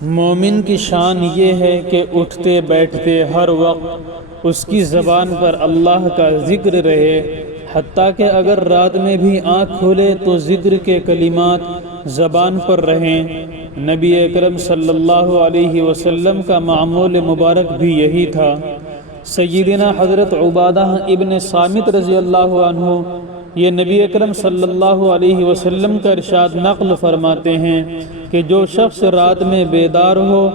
مومن کی شان یہ ہے کہ اٹھتے بیٹھتے ہر وقت اس کی زبان پر اللہ کا ذکر رہے، حتیٰ کہ اگر رات میں بھی آنکھ کھولے تو ذکر کے کلمات زبان پر رہیں۔ نبی اکرم صلی اللہ علیہ وسلم کا معمول مبارک بھی یہی تھا۔ سیدنا حضرت عبادہ ابن صامت رضی اللہ عنہ یہ نبی اکرم صلی اللہ علیہ وسلم کا ارشاد نقل فرماتے ہیں کہ جو شخص رات میں بیدار ہو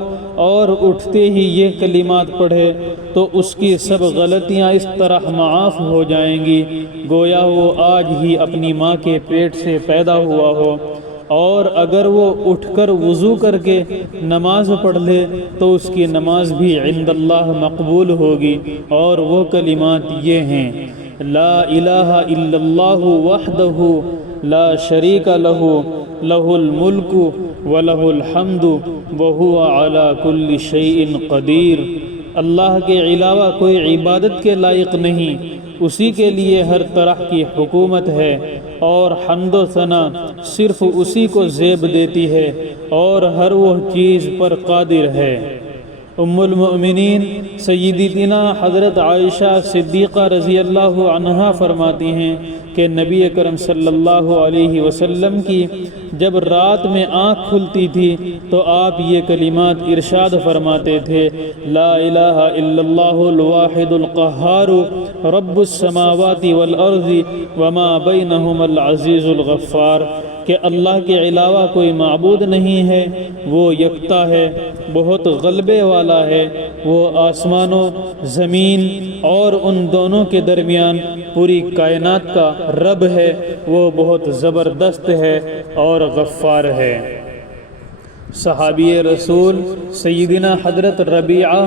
اور اٹھتے ہی یہ کلمات پڑھے تو اس کی سب غلطیاں اس طرح معاف ہو جائیں گی گویا وہ آج ہی اپنی ماں کے پیٹ سے پیدا ہوا ہو، اور اگر وہ اٹھ کر وضو کر کے نماز پڑھ لے تو اس کی نماز بھی عند اللہ مقبول ہوگی، اور وہ کلمات یہ ہیں: لا الہ الا اللہ وحدہ لا شریک لہ لہ الملک ولہ الحمد وہو علی کل شیء قدیر۔ اللہ کے علاوہ کوئی عبادت کے لائق نہیں، اسی کے لیے ہر طرح کی حکومت ہے، اور حمد و ثنا صرف اسی کو زیب دیتی ہے، اور ہر وہ چیز پر قادر ہے۔ ام المؤمنین سیدتنا حضرت عائشہ صدیقہ رضی اللہ عنہا فرماتی ہیں کہ نبی اکرم صلی اللہ علیہ وسلم کی جب رات میں آنکھ کھلتی تھی تو آپ یہ کلمات ارشاد فرماتے تھے: لا الہ الا اللہ الواحد القہار رب السماوات والارض وما بینہما العزیز الغفار، کہ اللہ کے علاوہ کوئی معبود نہیں ہے، وہ یکتا ہے، بہت غلبے والا ہے، وہ آسمانوں زمین اور ان دونوں کے درمیان پوری کائنات کا رب ہے، وہ بہت زبردست ہے اور غفار ہے۔ صحابی رسول سیدنا حضرت ربیعہ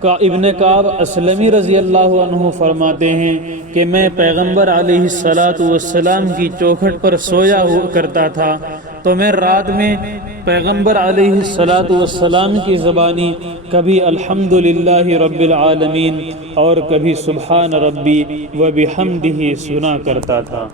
کا ابن کعب اسلمی رضی اللہ عنہ فرماتے ہیں کہ میں پیغمبر علیہ السلام کی چوکھٹ پر سویا کرتا تھا تو میں رات میں پیغمبر علیہ السلام کی زبانی کبھی الحمدللہ رب العالمین اور کبھی سبحان ربی و بحمدہ سنا کرتا تھا۔